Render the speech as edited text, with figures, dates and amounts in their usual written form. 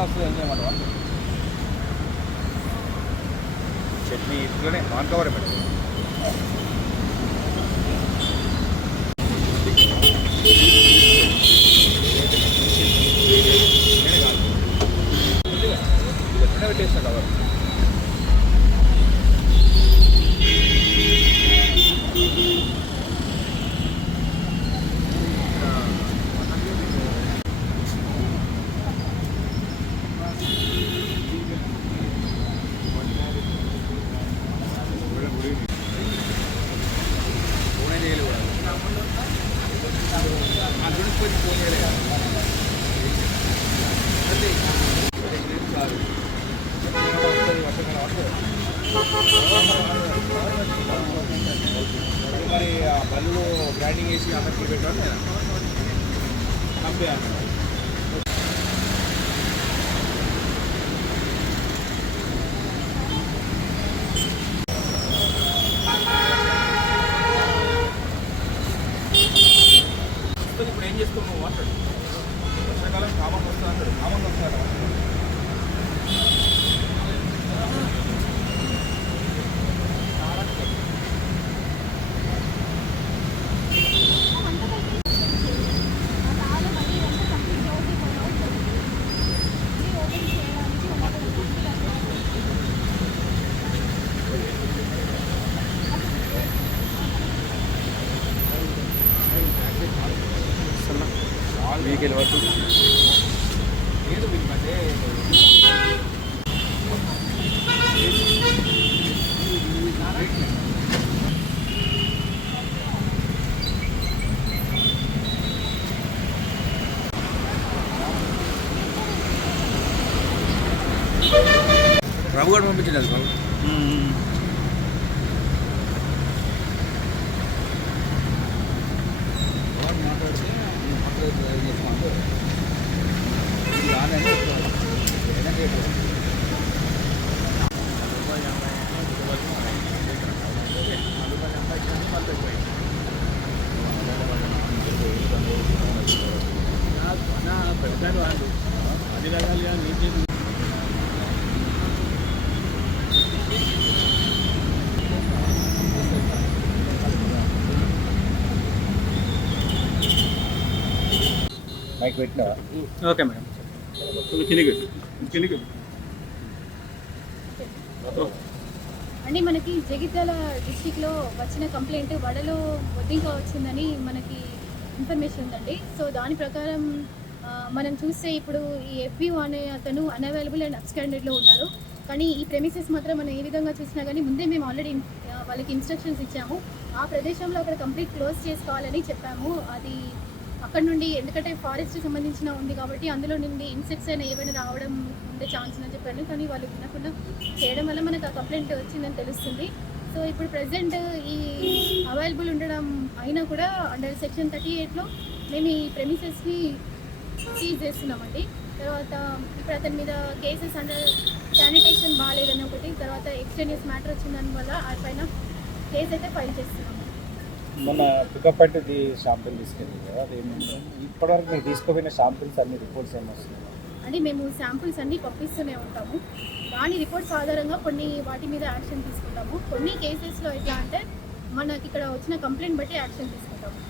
వస్తుంది ఏం చేయమంటావా? చట్నీ ఇట్లనే ఆన్ కవర్ మేడం. ఎట్లా పెట్టేస్తా కవర్. మరి ఆ బళ్ళు గ్రైండింగ్ వేసి అందరికి పెట్టాను నేను పంపించాను. ఇప్పుడు ఏం చేస్తావు నువ్వు అంటాడు. వర్షాకాలం కామన్ వస్తా అంటాడు. కామన్ వస్తాడు. వీకెళ్ళి వరకు లేదు వీళ్ళ మధ్య రఘు గారు పంపించలేదు బాబు. పెడతాడు వాళ్ళు 10 రకాలుగా నీటి మైక్ పెట్టినా. Okay madam. అండి మనకి జగిత్యాల డిస్టిక్లో వచ్చిన కంప్లైంట్ వడలో బొద్దింక వచ్చిందని మనకి ఇన్ఫర్మేషన్ ఉందండి. సో దాని ప్రకారం మనం చూస్తే ఇప్పుడు ఈ ఎఫ్యూ అనే అతను అన్అవైలబుల్ అండ్ అబ్స్కాండెడ్లో ఉన్నారు. కానీ ఈ ప్రెమిసెస్ మాత్రం మనం ఏ విధంగా చూసినా కానీ ముందే మేము ఆల్రెడీ వాళ్ళకి ఇన్స్ట్రక్షన్స్ ఇచ్చాము. ఆ ప్రదేశంలో అక్కడ కంప్లీట్ క్లోజ్ చేసుకోవాలని చెప్పాము. అది అక్కడ నుండి ఎందుకంటే ఫారెస్ట్ సంబంధించిన ఉంది కాబట్టి అందులో నుండి ఇన్సెక్ట్స్ అయినా ఏమైనా రావడం ఉండే ఛాన్స్ అని చెప్పాను. కానీ వాళ్ళు వినకుండా చేయడం వల్ల మనకు ఆ కంప్లైంట్ వచ్చిందని తెలుస్తుంది. సో ఇప్పుడు ప్రజెంట్ ఈ అవైలబుల్ ఉండడం అయినా కూడా అండర్ సెక్షన్ 38లో మేము ఈ ప్రెమిసెస్ని సీజ్ చేస్తున్నామండి. తర్వాత ఇప్పుడు అతని మీద కేసెస్ అండర్ శానిటేషన్ బాగాలేదని ఒకటి, తర్వాత ఎక్స్టెనియస్ మ్యాటర్ వచ్చిందని వల్ల ఆ పైన కేసు అయితే ఫైల్ చేస్తున్నాము. మొన్న పికప్ అంటే షాంపుల్ తీసుకెళ్ళి కదా, అది ఇప్పటివరకు మీరు తీసుకుపోయిన షాంపుల్స్ అన్ని రిపోర్ట్స్ ఏమి వస్తున్నాయి అంటే మేము శాంపుల్స్ అన్నీ పంపిస్తూనే ఉంటాము. దాని రిపోర్ట్స్ ఆధారంగా కొన్ని వాటి మీద యాక్షన్ తీసుకుంటాము. కొన్ని కేసెస్లో ఎట్లా అంటే మనకి ఇక్కడ వచ్చిన కంప్లైంట్ బట్టి యాక్షన్ తీసుకుంటాము.